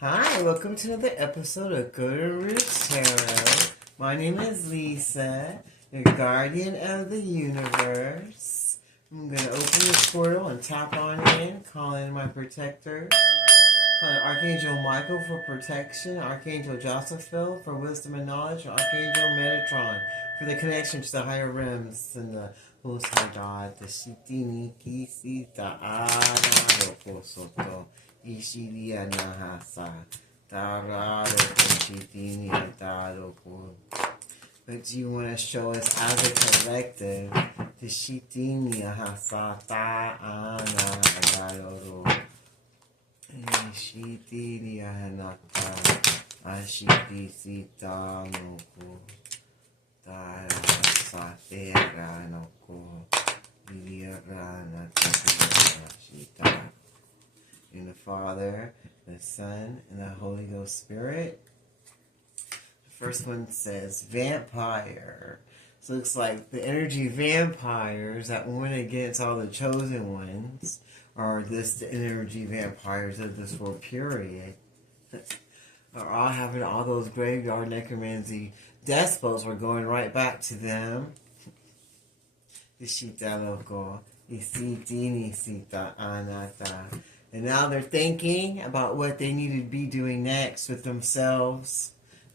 Hi, welcome to another episode of Guru Tarot. My name is Lisa, your guardian of the universe. I'm going to open this portal and tap on in, call in my protector. Call in Archangel Michael for protection, Archangel Josephiel for wisdom and knowledge, Archangel Metatron for the connection to the higher realms and the Most High God, the Shitini Kisita Ara Soto. Ishiria Nahasa Tararo Shitini Taroko. But you want to show us as a collective the Shitini Hasa Ta Ana Daroro Shitini Hanata Ashiti Sita Noko Tara Satera Noko Iliara Nata Shita. In the Father, the Son, and the Holy Ghost Spirit. The first one says vampire. So it looks like the energy vampires that went against all the chosen ones are the energy vampires of this world period. Are all having all those graveyard necromancy death spells were going right back to them. The Shita Loco. Isitini Sita Anata. And now they're thinking about what they need to be doing next with themselves.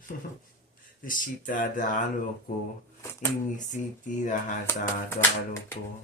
The Shita Daroko. Inisiti Rahata Daroko.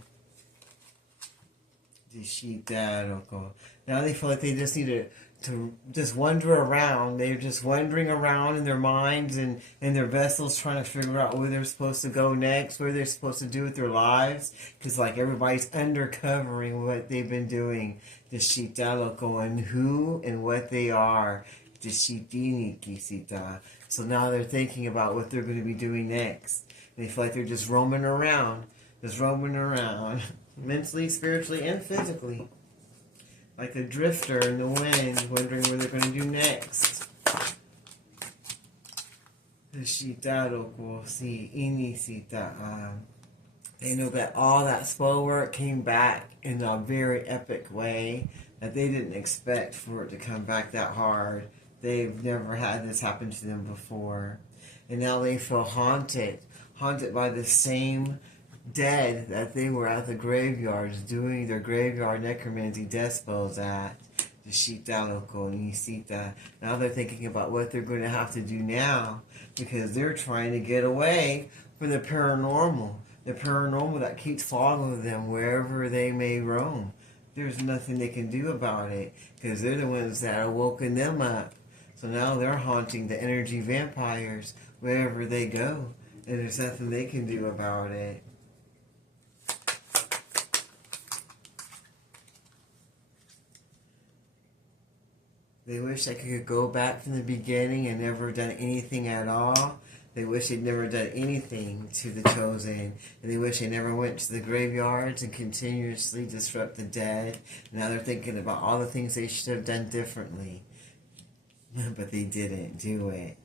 The Shita Daroko. Now they feel like they just need to just wander around. They're just wandering around in their minds and in their vessels trying to figure out where they're supposed to go next, what they're supposed to do with their lives. Because like everybody's undercovering what they've been doing. The Shita and who and what they are. The Shitini Kisita. So now they're thinking about what they're going to be doing next. And they feel like they're just roaming around. Mentally, spiritually, and physically. Like a drifter in the wind, wondering what they're going to do next. The Shita si Inisita. They know that all that spell work came back in a very epic way that they didn't expect for it to come back that hard. They've never had this happen to them before. And now they feel haunted by the same dead that they were at the graveyards doing their graveyard necromancy death spells at. The Shitaloko Nisita. Now they're thinking about what they're going to have to do now because they're trying to get away from the paranormal. The paranormal that keeps following them wherever they may roam. There's nothing they can do about it because they're the ones that are woken them up. So now they're haunting the energy vampires wherever they go. And there's nothing they can do about it. They wish they could go back from the beginning and never done anything at all. They wish they'd never done anything to the chosen. And they wish they never went to the graveyards and continuously disrupt the dead. Now they're thinking about all the things they should have done differently. But they didn't do it.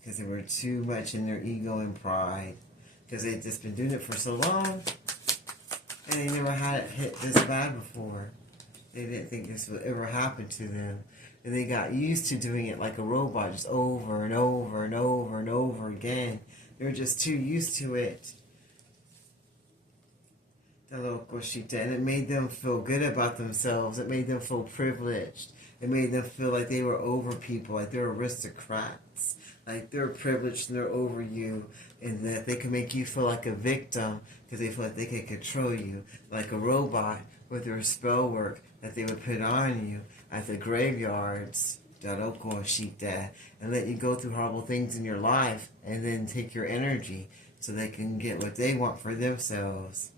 Because they were too much in their ego and pride. Because they'd just been doing it for so long. And they never had it hit this bad before. They didn't think this would ever happen to them. And they got used to doing it like a robot, just over and over and over and over again. They were just too used to it. And it made them feel good about themselves. It made them feel privileged. It made them feel like they were over people, like they're aristocrats. Like they're privileged and they're over you. And that they can make you feel like a victim because they feel like they can control you. Like a robot with their spell work that they would put on you at the graveyards, and let you go through horrible things in your life and then take your energy so they can get what they want for themselves.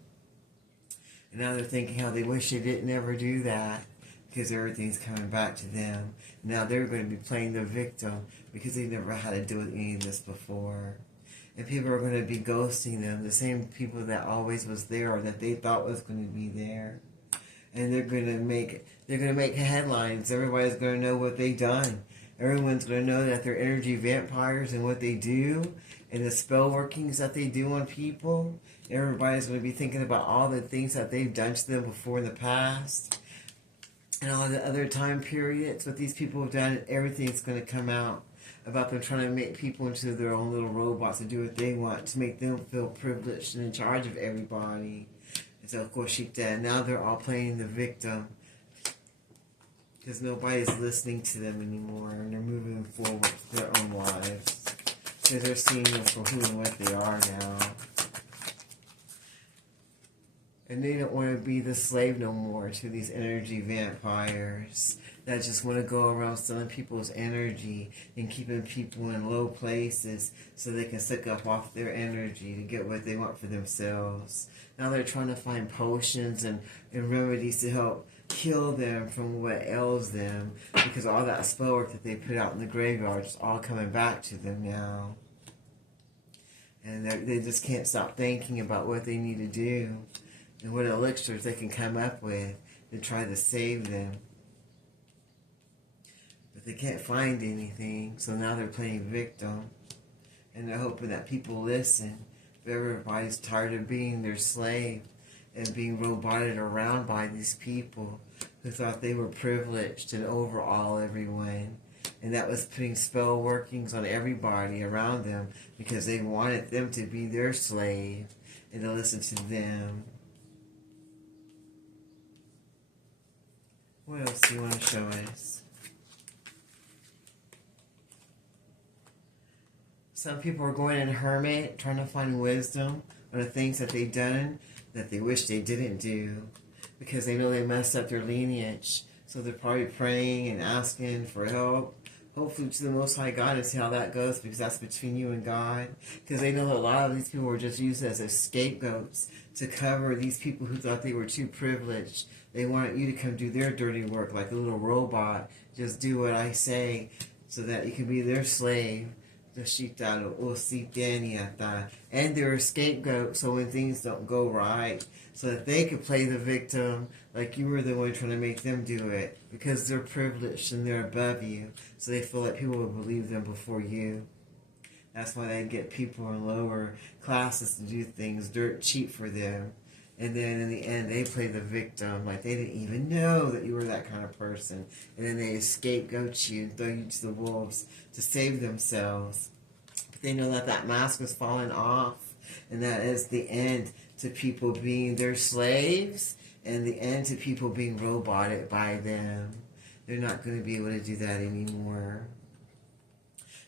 And now they're thinking how they wish they didn't ever do that because everything's coming back to them. Now they're going to be playing the victim because they never had to deal with any of this before. And people are going to be ghosting them, the same people that always was there or that they thought was going to be there. And they're going to make headlines. Everybody's going to know what they've done. Everyone's going to know that they're energy vampires and what they do and the spell workings that they do on people. Everybody's going to be thinking about all the things that they've done to them before in the past. and all the other time periods, what these people have done, everything's going to come out about them trying to make people into their own little robots to do what they want, to make them feel privileged and in charge of everybody. And so, of course, now they're all playing the victim because nobody's listening to them anymore, and they're moving forward with their own lives because they're seeing them for who and what they are now. And they don't want to be the slave no more to these energy vampires that just want to go around stealing people's energy and keeping people in low places so they can suck up off their energy to get what they want for themselves. Now they're trying to find potions and remedies to help heal them from what ails them, because all that spell work that they put out in the graveyard is all coming back to them now. And they just can't stop thinking about what they need to do and what elixirs they can come up with to try to save them. But they can't find anything, so now they're playing victim. And they're hoping that people listen. But everybody's tired of being their slave and being roboted around by these people who thought they were privileged and over all everyone. And that was putting spell workings on everybody around them because they wanted them to be their slave and to listen to them. What else do you want to show us? Some people are going in hermit, trying to find wisdom on the things that they've done that they wish they didn't do because they know they messed up their lineage. So they're probably praying and asking for help, hopefully to the Most High God, and see how that goes, because that's between you and God. Because they know that a lot of these people were just used as scapegoats to cover these people who thought they were too privileged. They wanted you to come do their dirty work like a little robot. Just do what I say so that you can be their slave. And they're a scapegoat, so when things don't go right, so that they could play the victim like you were the one trying to make them do it, because they're privileged and they're above you, so they feel like people will believe them before you. That's why they get people in lower classes to do things dirt cheap for them. And then in the end, they play the victim like they didn't even know that you were that kind of person. And then they scapegoat you and throw you to the wolves to save themselves. But they know that that mask is falling off. And that is the end to people being their slaves. And the end to people being roboted by them. They're not going to be able to do that anymore.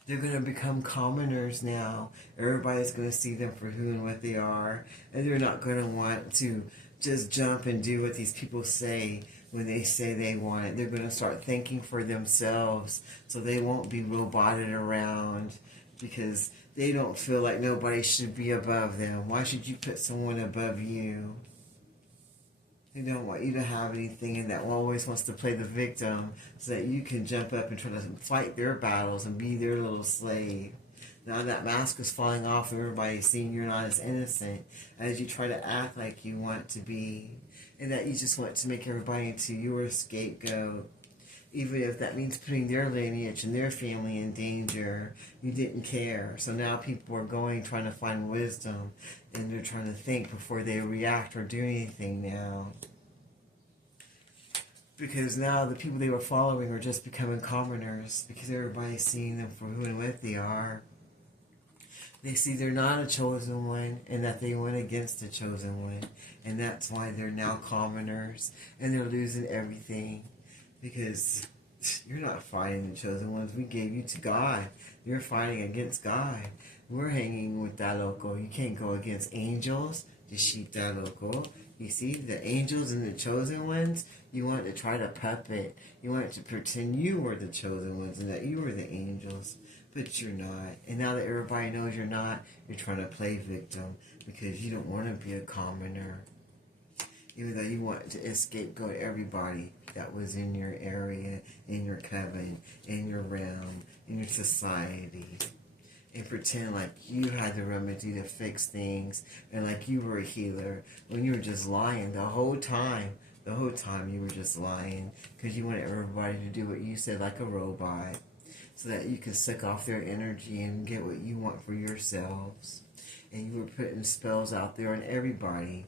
They're going to become commoners now. Everybody's going to see them for who and what they are. And they're not going to want to just jump and do what these people say when they say they want it. They're going to start thinking for themselves so they won't be roboted around because they don't feel like nobody should be above them. Why should you put someone above you? They don't want you to have anything, and that always wants to play the victim so that you can jump up and try to fight their battles and be their little slave. Now that mask is falling off and everybody's seeing you're not as innocent as you try to act like you want to be, and that you just want to make everybody into your scapegoat. Even if that means putting their lineage and their family in danger, you didn't care. So now people are trying to find wisdom, and they're trying to think before they react or do anything now. Because now the people they were following are just becoming commoners, because everybody's seeing them for who and what they are. They see they're not a chosen one, and that they went against the chosen one. And that's why they're now commoners, and they're losing everything. Because you're not fighting the chosen ones. We gave you to God. You're fighting against God. We're hanging with that local. You can't go against angels to sheep that local. You see, the angels and the chosen ones, you want to try to puppet. You want to pretend you were the chosen ones and that you were the angels. But you're not. And now that everybody knows you're not, you're trying to play victim because you don't want to be a commoner. Even though you want to scapegoat everybody that was in your area, in your coven, in your realm, in your society. And pretend like you had the remedy to fix things and like you were a healer when you were just lying the whole time. The whole time you were just lying because you wanted everybody to do what you said like a robot so that you could suck off their energy and get what you want for yourselves. And you were putting spells out there on everybody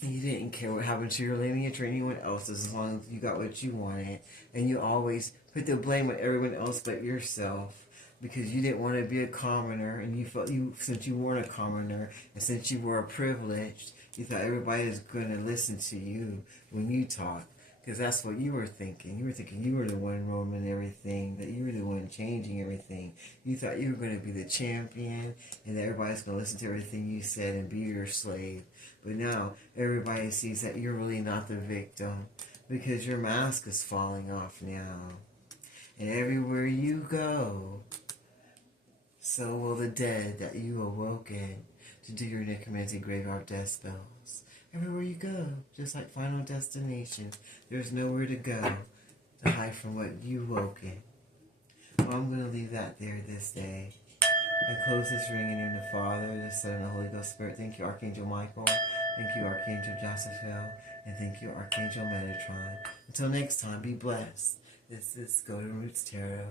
And you didn't care what happened to your lineage or anyone else's as long as you got what you wanted. And you always put the blame on everyone else but yourself because you didn't want to be a commoner, and you felt since you weren't a commoner and since you were a privileged, you thought everybody was going to listen to you when you talk. Because that's what you were thinking. You were thinking you were the one roaming everything, that you were the one changing everything. You thought you were going to be the champion and that everybody's going to listen to everything you said and be your slave. But now everybody sees that you're really not the victim because your mask is falling off now. And everywhere you go, so will the dead that you awoken to do your necromancy graveyard death spells. Everywhere you go, just like Final Destination, there's nowhere to go to hide from what you woken. Well, I'm going to leave that there this day. And close this ring in the name of the Father, the Son, and the Holy Ghost Spirit. Thank you, Archangel Michael. Thank you, Archangel Josephiel. And thank you, Archangel Metatron. Until next time, be blessed. This is Golden Roots Tarot.